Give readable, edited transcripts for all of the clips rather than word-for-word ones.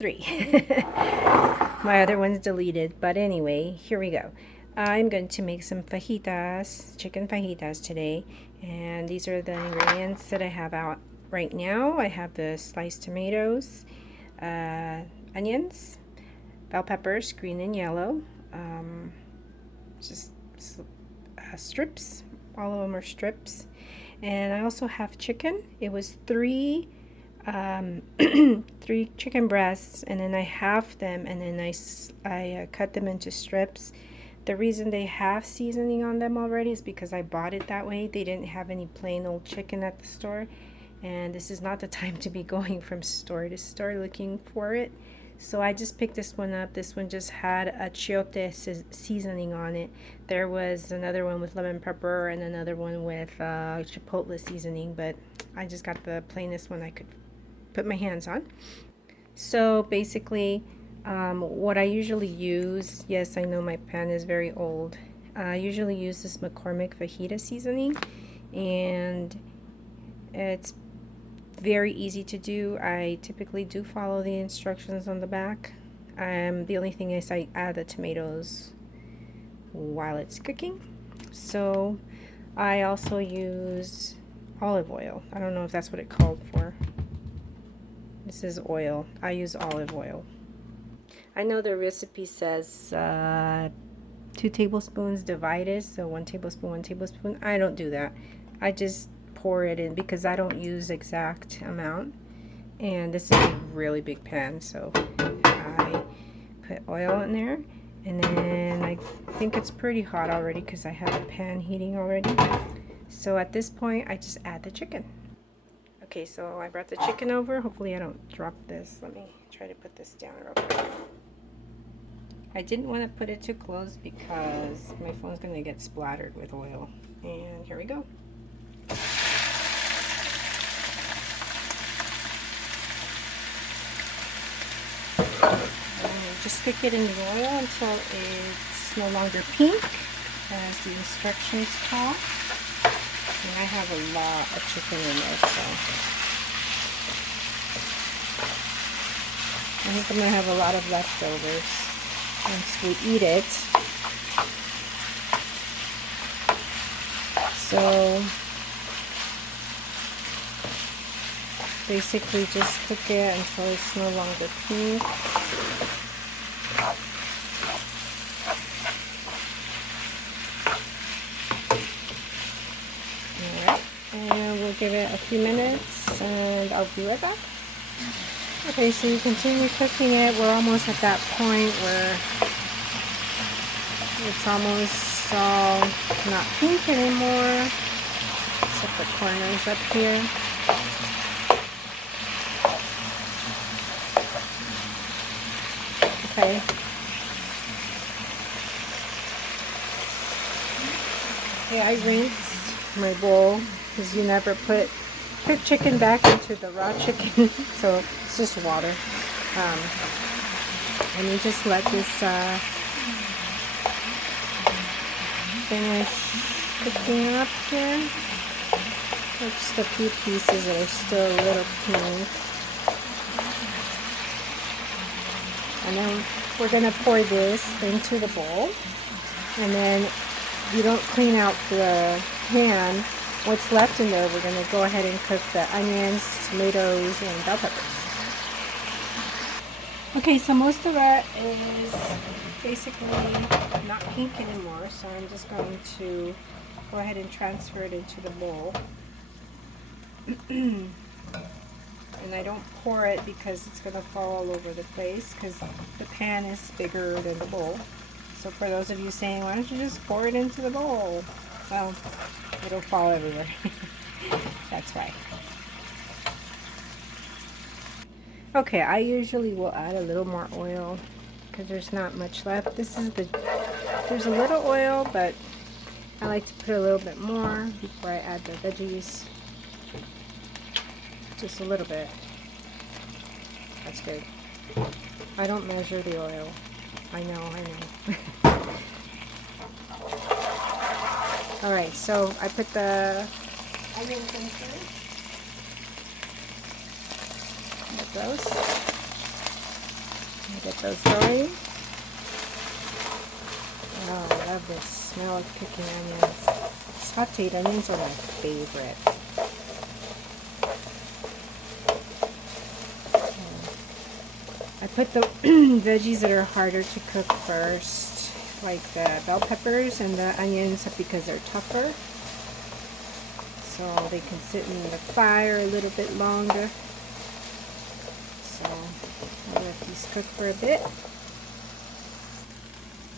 3. My other one's deleted, but anyway, here we go. I'm going to make some fajitas, chicken fajitas today, and these are the ingredients that I have out right now. I have the sliced tomatoes, onions, bell peppers, green and yellow, just strips. All of them are strips, and I also have chicken. It was 3 3 chicken breasts, and then I halved them, and then I cut them into strips. The reason they have seasoning on them already is because I bought it that way. They didn't have any plain old chicken at the store, and this is not the time to be going from store to store looking for it. So I just picked this one up. This one just had a chiote seasoning on it. There was another one with lemon pepper and another one with chipotle seasoning, but I just got the plainest one I could put my hands on. So basically, what I usually use, yes, I know my pan is very old. I usually use this McCormick fajita seasoning, and it's very easy to do. I typically do follow the instructions on the back. The only thing is I add the tomatoes while it's cooking. So I also use olive oil. I don't know if that's what it called for. This is oil. I use olive oil. I know the recipe says 2 tablespoons divided, so 1 tablespoon, 1 tablespoon. I don't do that. I just pour it in because I don't use exact amount. And this is a really big pan, so I put oil in there. And then I think it's pretty hot already because I have the pan heating already. So at this point, I just add the chicken. Okay, so I brought the chicken over. Hopefully I don't drop this. Let me try to put this down real quick. I didn't want to put it too close because my phone's going to get splattered with oil. And here we go. And just cook it in the oil until it's no longer pink, as the instructions call. And I have a lot of chicken in there, so I think I'm going to have a lot of leftovers once we eat it. So basically just cook it until it's no longer pink. And we'll give it a few minutes and I'll be right back. Okay, so you continue cooking it. We're almost at that point where it's almost all not pink anymore, except the corners up here. Okay. Okay, I rinsed my bowl because you never put chicken back into the raw chicken, so it's just water. And you just let this finish cooking up here. There's just a few pieces that are still a little pink. And then we're going to pour this into the bowl. And then you don't clean out the pan. What's left in there, we're going to go ahead and cook the onions, tomatoes, and bell peppers. Okay, so most of it is basically not pink anymore, so I'm just going to go ahead and transfer it into the bowl. And I don't pour it because it's going to fall all over the place because the pan is bigger than the bowl. So for those of you saying, why don't you just pour it into the bowl? Well, it'll fall everywhere. That's why. Okay, I usually will add a little more oil because there's not much left. There's a little oil, but I like to put a little bit more before I add the veggies. Just a little bit. That's good. I don't measure the oil. I know. Alright, so I put the onions in first. 'Close. Get those going. Oh, I love the smell of cooking onions. Sauteed onions are my favorite. I put the veggies that are harder to cook first, like the bell peppers and the onions, because they're tougher. So they can sit in the fire a little bit longer. So I'll let these cook for a bit.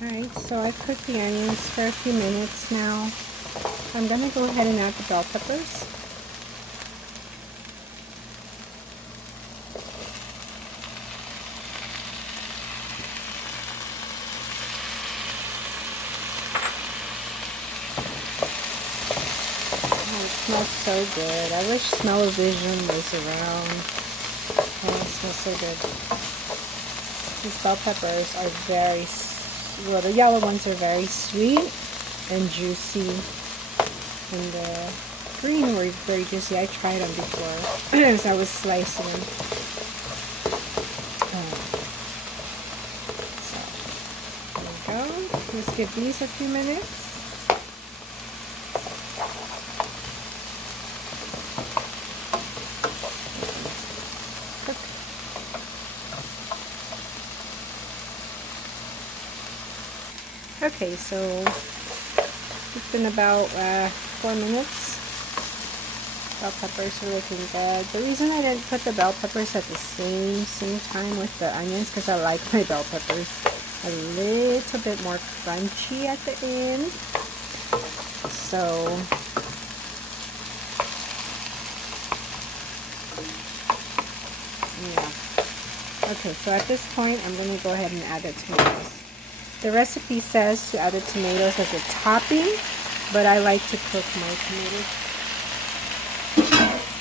Alright, so I've cooked the onions for a few minutes now. I'm going to go ahead and add the bell peppers. Oh, it smells so good. I wish Smell-O-Vision was around. Oh, it smells so good. These bell peppers are very well, the yellow ones are very sweet and juicy, and the green were very juicy. I tried them before as I was slicing them. So there we go. Let's give these a few minutes. Okay, so it's been about 4 minutes. Bell peppers are looking good. The reason I didn't put the bell peppers at the same time with the onions, because I like my bell peppers a little bit more crunchy at the end. So yeah. Okay, so at this point I'm going to go ahead and add the tomatoes. The recipe says to add the tomatoes as a topping, but I like to cook my tomatoes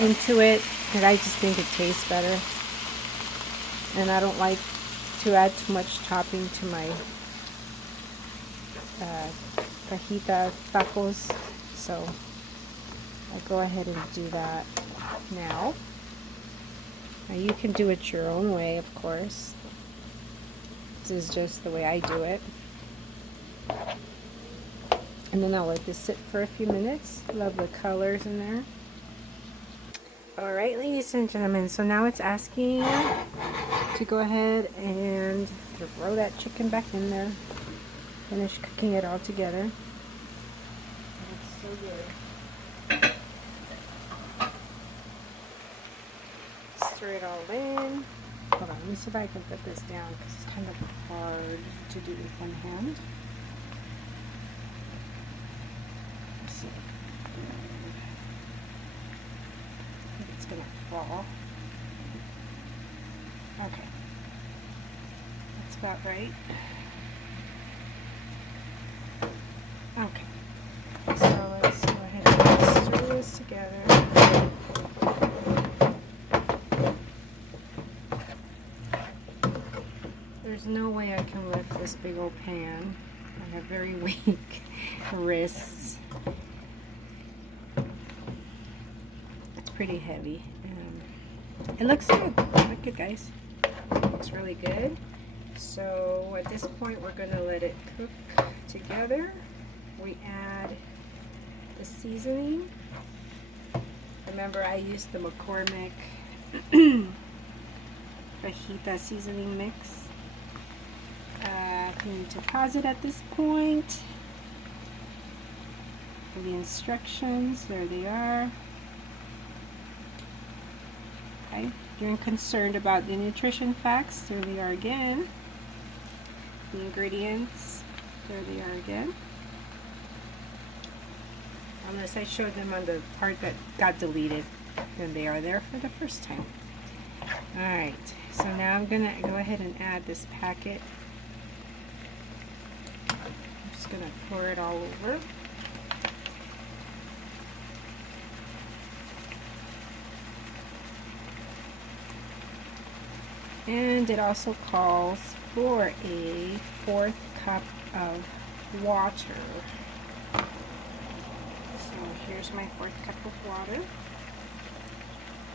into it, and I just think it tastes better. And I don't like to add too much topping to my fajita tacos, so I go ahead and do that now. Now you can do it your own way, of course. This is just the way I do it. And then I'll let this sit for a few minutes. Love the colors in there. Alright, ladies and gentlemen, so now it's asking to go ahead and throw that chicken back in there. Finish cooking it all together. It's so good. Stir it all in. Hold on, let me see if I can put this down because it's kind of hard to do with one hand. Let's see. I think it's going to fall. Okay. That's about right. Okay. So let's go ahead and stir this together. There's no way I can lift this big old pan. I have very weak wrists. It's pretty heavy. It looks good. Look good, guys. It looks really good. So at this point, we're going to let it cook together. We add the seasoning. Remember, I used the McCormick fajita seasoning mix. I need to pause it at this point. For the instructions, there they are. Okay, if you're concerned about the nutrition facts, there they are again. The ingredients, there they are again. Unless I showed them on the part that got deleted, then they are there for the first time. Alright, so now I'm going to go ahead and add this packet. I'm just going to pour it all over. And it also calls for a 4th cup of water. So here's my 4th cup of water.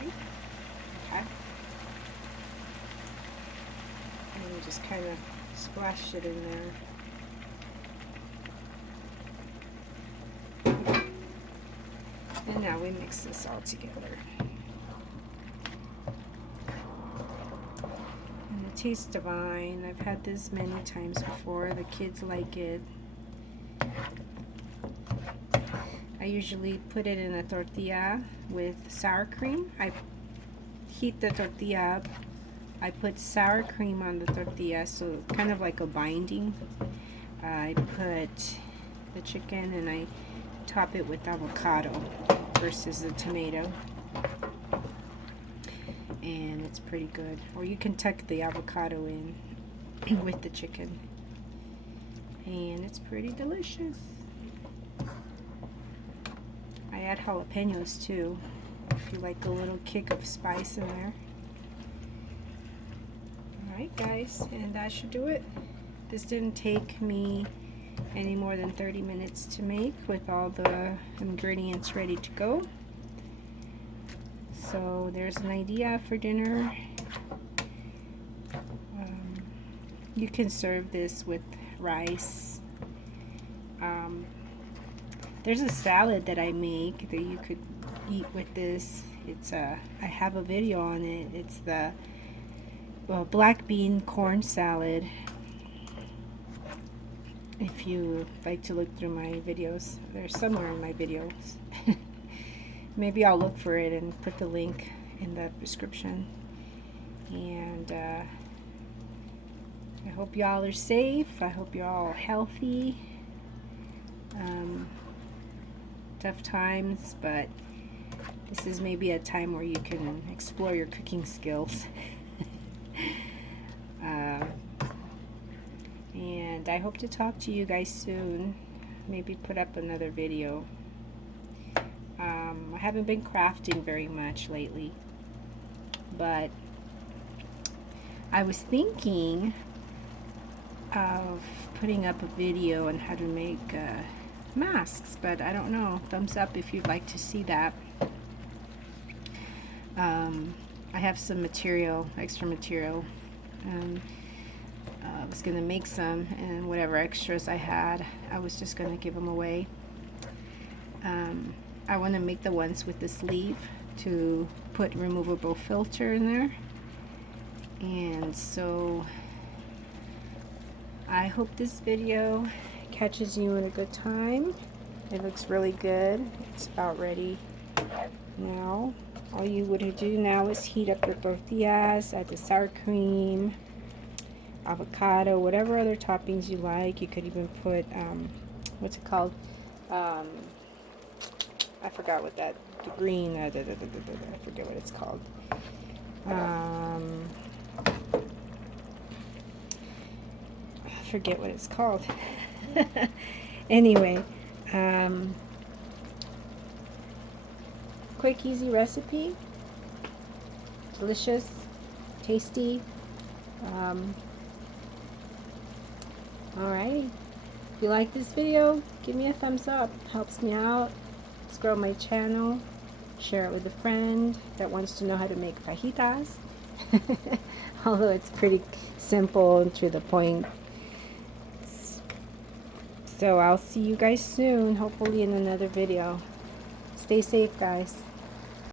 Okay. And just kind of splashed it in there. And now we mix this all together. And it tastes divine. I've had this many times before. The kids like it. I usually put it in a tortilla with sour cream. I heat the tortilla up. I put sour cream on the tortilla, so kind of like a binding. I put the chicken and I top it with avocado versus the tomato. And it's pretty good. Or you can tuck the avocado in with the chicken. And it's pretty delicious. I add jalapenos too, if you like a little kick of spice in there. Alright guys, and that should do it. This didn't take me any more than 30 minutes to make with all the ingredients ready to go. So there's an idea for dinner. You can serve this with rice. There's a salad that I make that you could eat with this. It's I have a video on it. It's the black bean corn salad. If you like to look through my videos, they're somewhere in my videos. Maybe I'll look for it and put the link in the description. And I hope y'all are safe. I hope you're all healthy. Tough times, but this is maybe a time where you can explore your cooking skills. And I hope to talk to you guys soon. Maybe put up another video. I haven't been crafting very much lately, but I was thinking of putting up a video on how to make masks, but I don't know. Thumbs up if you'd like to see that. I have some material, extra material. I was going to make some, and whatever extras I had, I was just going to give them away. I want to make the ones with the sleeve to put removable filter in there. And so I hope this video catches you in a good time. It looks really good. It's about ready now. All you would do now is heat up your tortillas, add the sour cream, avocado, whatever other toppings you like. You could even put, what's it called? I forgot what that, the green, I forget what it's called. I forget what it's called. Anyway, quick, easy recipe. Delicious, tasty. Alright, if you like this video, give me a thumbs up. Helps me out. Let's grow my channel. Share it with a friend that wants to know how to make fajitas. Although it's pretty simple and to the point. So I'll see you guys soon, hopefully in another video. Stay safe, guys.